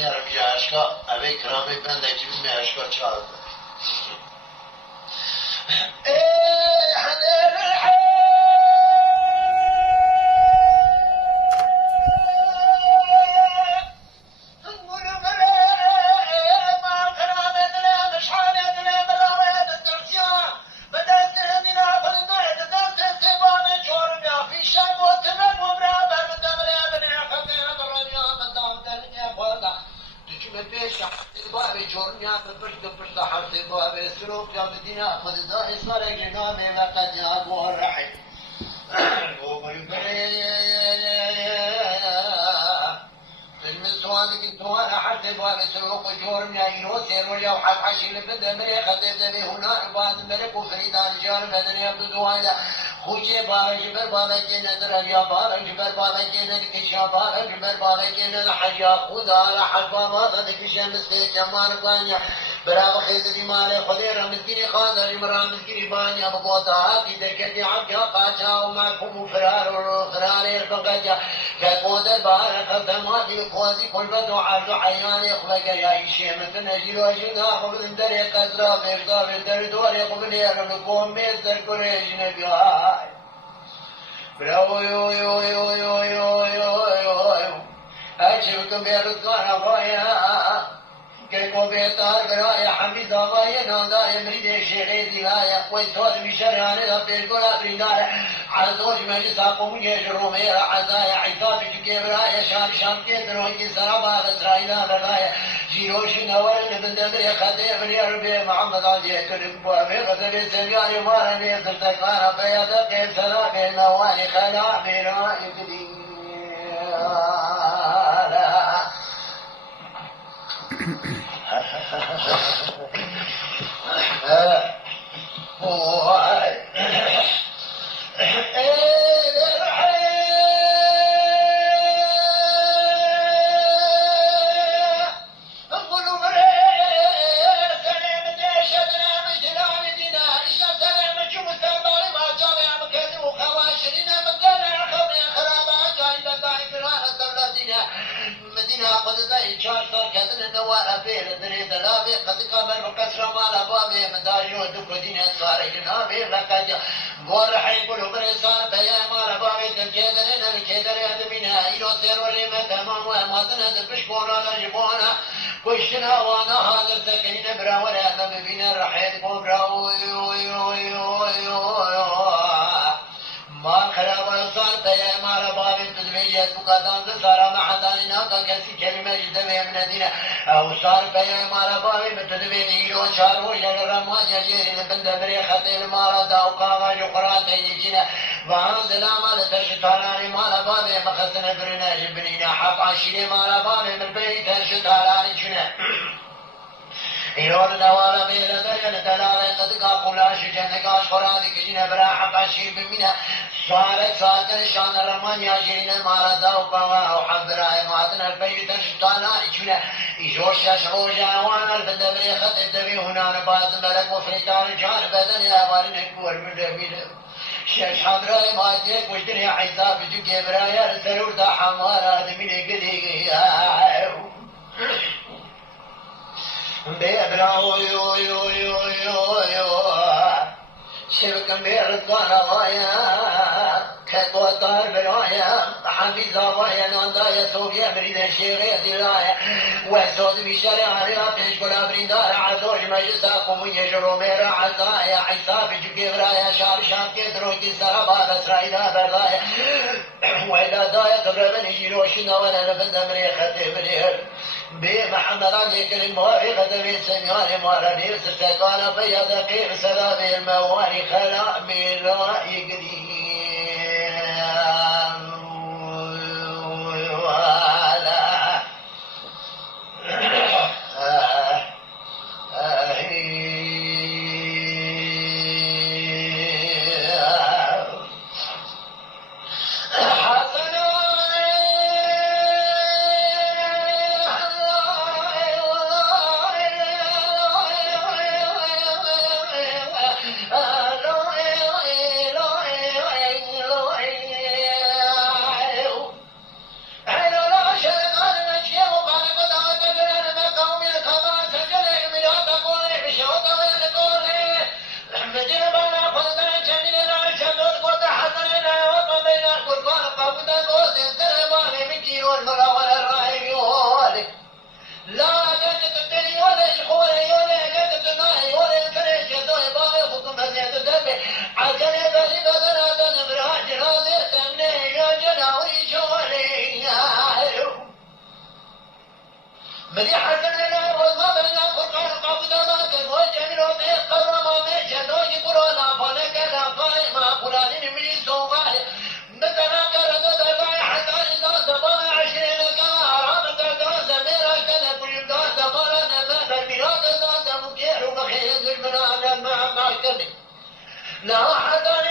میارم یه عشقا اوه کرامه بندگی می عشقا چهار خوشی بارش بر بارش نداره یا بارش بر بارش ندکشیا بارش بر بارش ندحیا خدا را حقا ما ندکشیا مسکه جمال قانیا برای خیلی مال خودی را مسکینی خانداری مرا مسکینی بانیا بقوتا هاتی دکتی عبیا قاچا و مفهوم فرار و فرار ارتقاجا كقوت بارك الدماتي قوتي كل بدو عرض حياني خبك يا إيشي مثل نجيل وجنا قبل دري قدرا بيرضا بندر دوري قبل يرنقوم ميزر كريج نبيها براو يو يو يو يو يو يو يو أجركم بيرضانا بايا كيكو بيطار برايا حميد بايا ناندار مريد شيخي دلايا ويتوز بشراني دا بيرقولا بريدايا عرضوش مجلس أقوم يجروا ميرا عزايا عطاب جكيبرايا شام شام كيدرون كي سرابا إسرائيل رغايا جيروش نوال من دمري خطير من يربي محمد عزيز كرم بوابي غدر سمياني مارا نيزر تكارا بيادا قيب سرابي مواني خلا ميرا إبلي كشنا وانا هذا السكين براولا ما بين الرحيل براو ما خراب صار يا مال باب تدميج بقدام صار مع داننا كسي كلمه جدمه من الدين او صار يا مال باب تدميج يو شارو يا ما يجي بند بري خطيب مال دا وقام يقرات يجينا وان سلام على تشتاراني مال باب مخزن برنا جبنينا حق عشري مال باب من بيت تشتاراني جنا إيران نوالا بيلا دريا دلالة قد قاقولا شجن قاش قرادي كجنا برا حق عشير بمنا صارت ساكن شان الرمان ياجرين مالا داو بوا وحبراي ماتنا البيت تشتانا إجنا إجوش يشروجا وانا البندبري خط الدبي هنا نباز ملك وفريتان جان بدن يا وارن الكور من دبيل شيخ حمراء ماتيك وجدني عيسى بجو جبرايا السرور دا حمارا دميني قديقي بيبراو يو يو يو يو يو شبكم بيرضانا ضايا كتوتار برايا حميزا ضايا ناندايا سوبيا بريد شيري دلايا وزود بشارع رياض شكولا بريدار عزوج مجلسا قوم يجرو ميرا عزايا عيسى بجوكي برايا شار شام كدرو كي سرابا بسرايدا بردايا وإلا دايا قبل من يجيروشنا وانا نبند مريخة مريخ بمحمد عليك المواري غدر سنياري مارني سرسكانا بيضا قير سلامي المواري خلا من رأي قديم والمرأة ولا الرأي يولك لا جدت الدنيا ولا الخوري ولا جدت الناهي ولا الكريش يدوي باغي خطم هزيت الدبي عجني بلي بدنا تنبرها جنازي تمني يا جناوي شولي مديح الجنة والما بينا قرقان قابضة ما تقوي جميل ومي قبر ما ميش يدوي قرونا فلك لا قائمة قرانين من سوغاي مثلا قرد دقاي حتى إذا سبا 20 كهار متى زميرا كذا كل داس مرنا ما بالميلاد داس مكيح وبخيز المنال ما كذب لا حتى